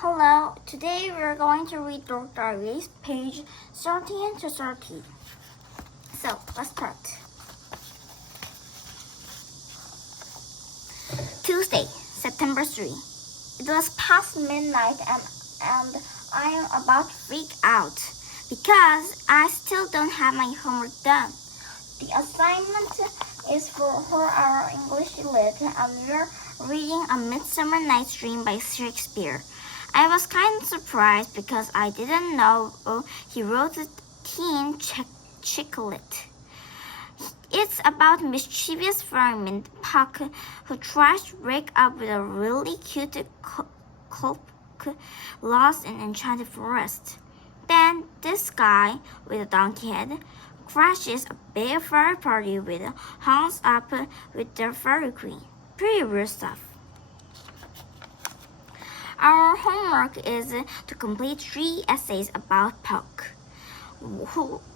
Hello, today we're going to read Dork Diaries, page 13 to 30. So, let's start. Tuesday, September 3. It was past midnight and I am about to freak out because I still don't have my homework done. The assignment is for our English Lit and we're reading A Midsummer Night's Dream by Shakespeare. I was kind of surprised because I didn't know he wrote a teen chicklet. It's about a mischievous vermin, Puck, who tries to break up with a really cute culp lost in enchanted forest. Then this guy with a donkey head crashes a big fire party with hangs up with their fairy queen. Pretty weird stuff. Our homework is to complete 3 essays about Puck.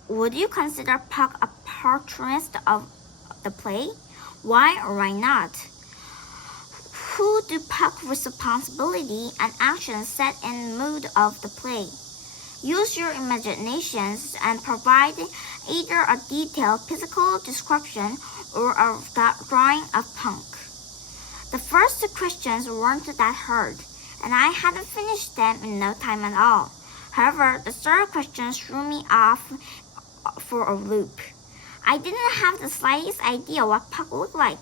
Would you consider Puck a protagonist of the play? Why or why not? Who do Puck's responsibility and actions set in the mood of the play? Use your imaginations and provide either a detailed physical description or a drawing of Puck. The first 2 questions weren't that hard, and I hadn't finished them in no time at all. However, the third question threw me off for a loop. I didn't have the slightest idea what Puck looked like,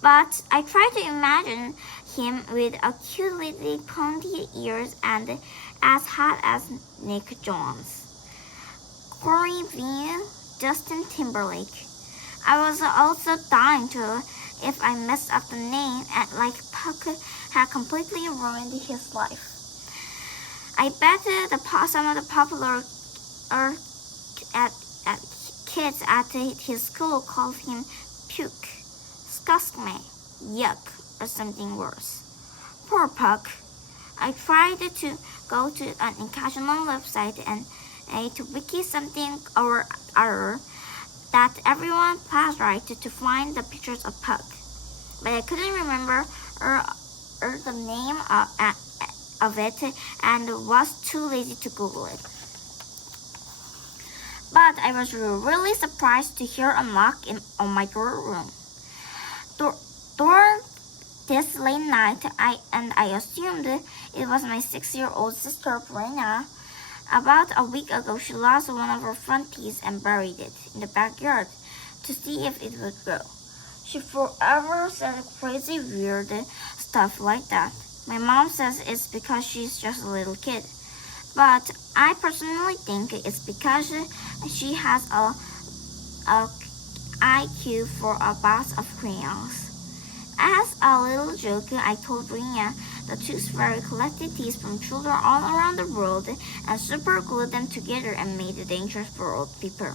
but I tried to imagine him with a cute little pointy ears and as hot as Nick Jonas, Corey View, Justin Timberlake. I was also dying to if I messed up the name and like Puck had completely ruined his life. I bet some of the popular kids at his school called him Puke, Skuskme, Yuck, or something worse. Poor Puck. I tried to go to an occasional website and to wiki something or other that everyone plagiarized to find the pictures of Puck, but I couldn't remember the name of it and was too lazy to Google it. But I was really surprised to hear a knock on my room door this late night. I assumed it was my 6-year-old sister Brenna. About a week ago, she lost one of her front teeth and buried it in the backyard to see if it would grow. She forever said crazy weird stuff like that. My mom says it's because she's just a little kid, but I personally think it's because she has a IQ for a box of crayons. As a little joke, I told Rina the Tooth Fairy collected teeth from children all around the world and super glued them together and made it dangerous for old people.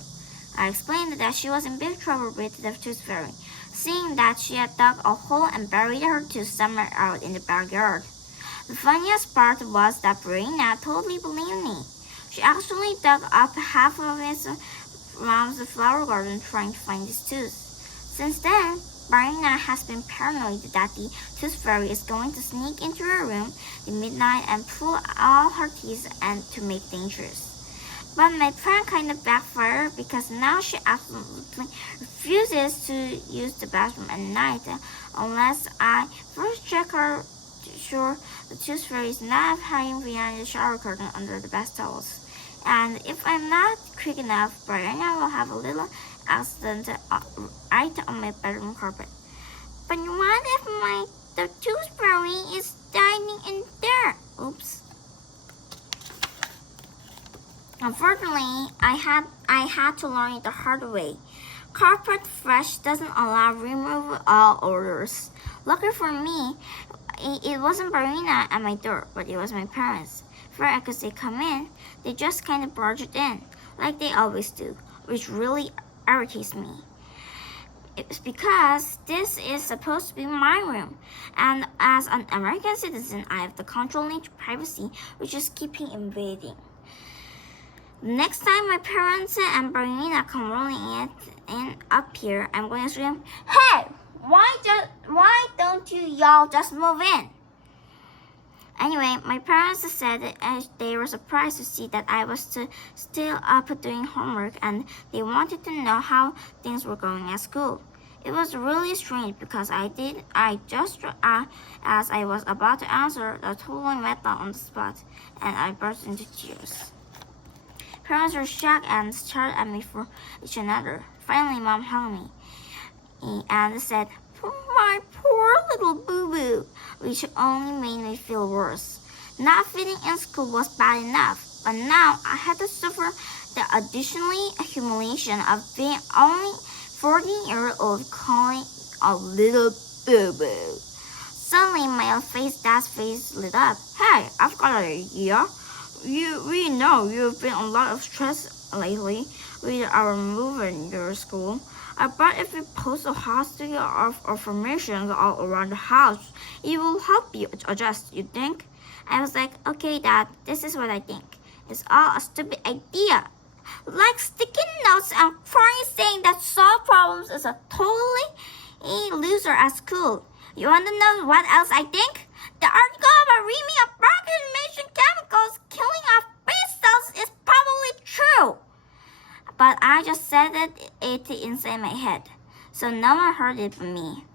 I explained that she was in big trouble with the Tooth Fairy, seeing that she had dug a hole and buried her tooth somewhere out in the backyard. The funniest part was that Brina totally believed me. She actually dug up half of his mom's flower garden trying to find his tooth. Since then, Brina has been paranoid that the Tooth Fairy is going to sneak into her room at midnight and pull all her teeth and to make dangerous. But my plan kind of backfired because now she absolutely refuses to use the bathroom at night unless I first check her sure the Tooth Fairy is not hiding behind the shower curtain under the bath towels. And if I'm not quick enough, Brianna will have a little accident right on my bedroom carpet. But what if the Tooth Fairy is dining in there? Oops. Unfortunately, I had to learn it the hard way. Carpet Fresh doesn't allow remove all odors. Luckily for me, it wasn't Barina at my door, but it was my parents. For I could say come in, they just kind of barged in, like they always do, which really irritates me. It's because this is supposed to be my room, and as an American citizen, I have the controlling privacy, which is keeping invading. Next time my parents and Barina come rolling in up here, I'm going to scream, "Hey! Why don't you y'all just move in?" Anyway, my parents said that they were surprised to see that I was still up doing homework and they wanted to know how things were going at school. It was really strange because as I was about to answer, the totally meltdown on the spot, and I burst into tears. Parents were shocked and stared at me for each another. Finally, Mom hugged me and said, "My poor little boo-boo," which only made me feel worse. Not fitting in school was bad enough, but now I had to suffer the additional humiliation of being only 14-year-old calling a little boo-boo. Suddenly, my dad's face lit up. "Hey, I've got an idea. We know you've been a lot of stress lately with our move in your school. I bet if we post a hostile of affirmations all around the house, it will help you adjust, you think?" I was like, "Okay, Dad, this is what I think. It's all a stupid idea. Like sticking notes and crying saying that solve problems is a totally loser at school. You want to know what else I think? The article about reaming of emission chemicals killing off base cells is probably true." But I just said it inside my head, so no one heard it but me.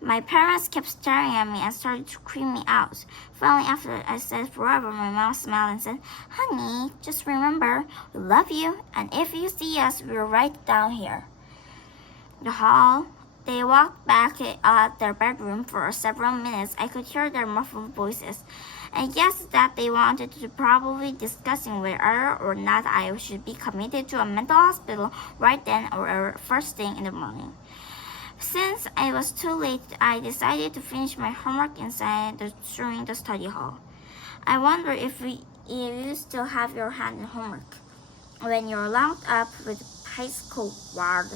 My parents kept staring at me and started to creep me out. Finally, after I said forever, my mom smiled and said, "Honey, just remember, we love you, and if you see us, we're right down here." The hall. They walked back at their bedroom for several minutes. I could hear their muffled voices. I guessed that they wanted to probably discussing whether or not I should be committed to a mental hospital right then or first thing in the morning. Since I was too late, I decided to finish my homework during the study hall. I wonder if you still have your hand in homework when you're locked up with high school ward.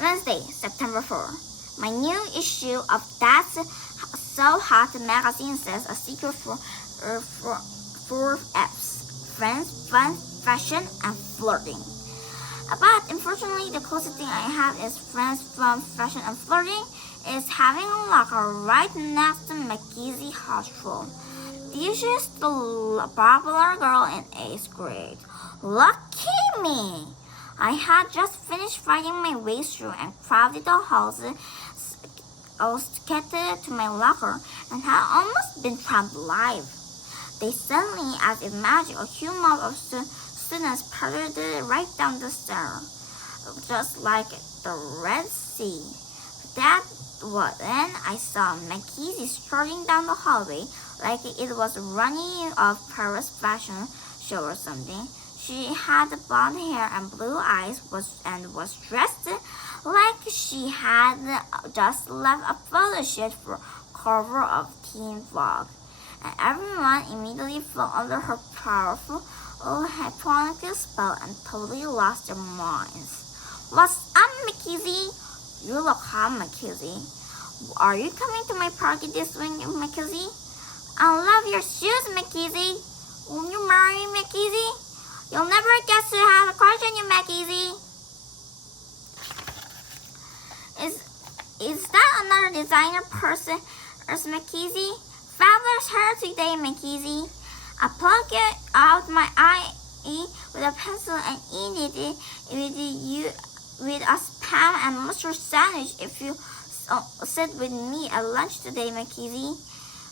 Wednesday, September 4. My new issue of That's So Hot magazine says a secret for 4 F's: friends, fun, fashion, and flirting. But unfortunately, the closest thing I have is friends, fun, fashion, and flirting is having a locker right next to Mackenzie Hostel. This is the popular girl in 8th grade. Lucky me! I had just finished fighting my way through and crowded the halls scattered to my locker and had almost been trapped alive. They suddenly, as if magic, a huge mob of students parted right down the stairs, just like the Red Sea. Then I saw Mackenzie strolling down the hallway like it was running off Paris fashion show or something. She had blonde hair and blue eyes and was dressed like she had just left a photo shoot for cover of Teen Vogue. And everyone immediately fell under her powerful hypnotic spell and totally lost their minds. "What's up, Mackenzie? You look hot, Mackenzie. Are you coming to my party this week, Mackenzie? I love your shoes, Mackenzie. Will you marry me, Mackenzie? You'll never get to have a crush on you, Mackenzie." Is that another designer person, Mackenzie? Fabulous hair today, Mackenzie. I plucked out my eye with a pencil and eat it with a spam and mustard sandwich if you sit with me at lunch today, Mackenzie.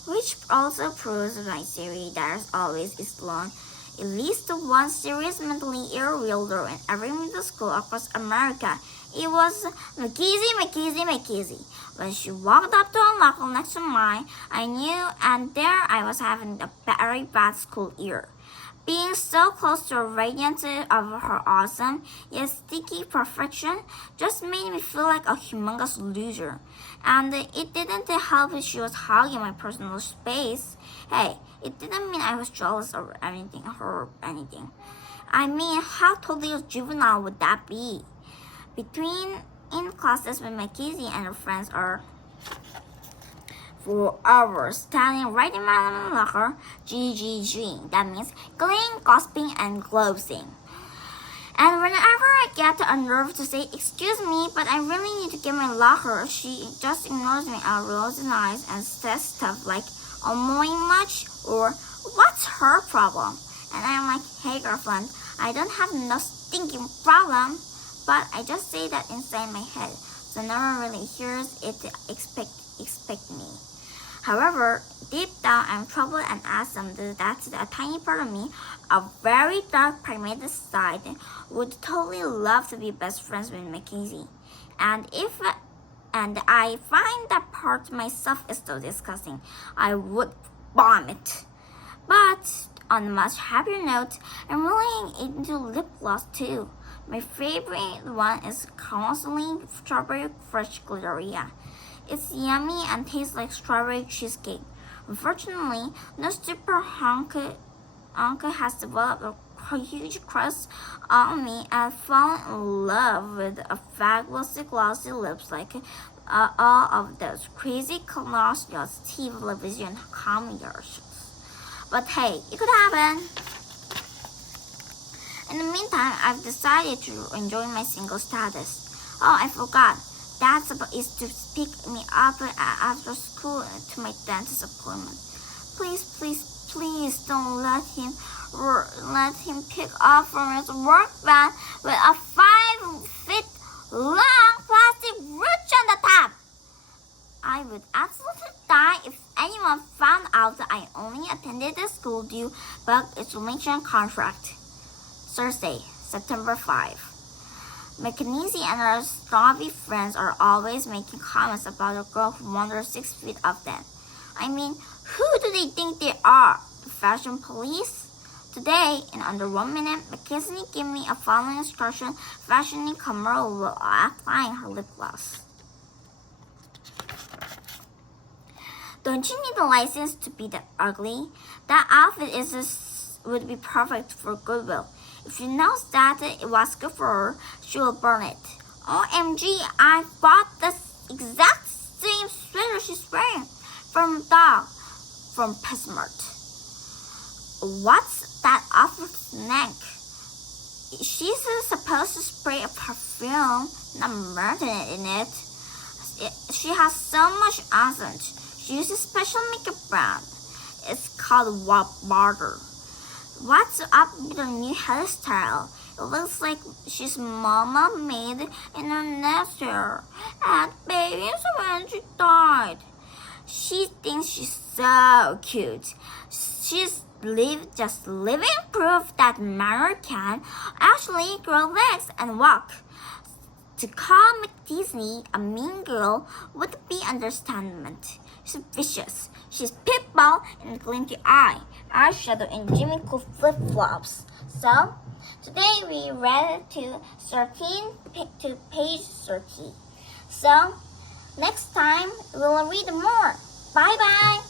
Which also proves my theory there always is long. At least one serious mentally ill wielder in every middle school across America. It was Mackenzie. When she walked up to a locker next to mine, I knew, and there I was having a very bad school year. Being so close to a radiant of her awesome, yet sticky perfection just made me feel like a humongous loser. And it didn't help if she was hogging my personal space. Hey, it didn't mean I was jealous or anything. I mean, how totally juvenile would that be? In classes with Mackenzie and her friends are for hours, standing right in my locker, GGG. That means gleaning, gossiping, and glossing. And whenever I get a nerve to say, "Excuse me, but I really need to get my locker," she just ignores me and rolls her eyes and says stuff like, "Annoying much?" or "What's her problem?" And I'm like, "Hey girlfriend, I don't have no stinking problem." But I just say that inside my head, so no one really hears it to expect me. However, deep down I'm troubled and awesome that a tiny part of me, a very dark primitive side, would totally love to be best friends with Mackenzie. And I find that part of myself is so disgusting, I would vomit. But on a much happier note, I'm really into lip gloss too. My favorite one is constantly strawberry fresh glitteria. It's yummy and tastes like strawberry cheesecake. Unfortunately, no super hunker has developed a huge crush on me and fallen in love with a fabulously glossy lips like all of those crazy colossus television commercials. But hey, it could happen. In the meantime, I've decided to enjoy my single status. Oh, I forgot. Dad is to pick me up after school to my dentist appointment. Please don't let him pick up from his work van with a 5-foot long plastic roach on the top. I would absolutely die if anyone found out that I only attended the school due bug installation contract. Thursday, September 5. Mackenzie and her snobby friends are always making comments about a girl who wanders 6 feet of them. I mean, who do they think they are? The fashion police? Today, in under 1 minute, Mackenzie gave me a following instruction fashioning camera while applying her lip gloss. Don't you need a license to be that ugly? That outfit would be perfect for Goodwill. If she knows that it was good for her, she will burn it. OMG, I bought the exact same sweater she's wearing from PetSmart. What's that off her neck? She's supposed to spray a perfume, not murder in it. She has so much accent. She uses special makeup brand. It's called Water. What's up with her new hairstyle? It looks like she's mama made in her nest hair. And babies when she died. She thinks she's so cute. She's just living proof that Mara can actually grow legs and walk. To call McDisney a mean girl would be understatement. She's vicious. She's pitbull and glinty eye, eyeshadow and Jimmy Coo flip-flops. So, today we read to page 13. So, next time we'll read more. Bye-bye.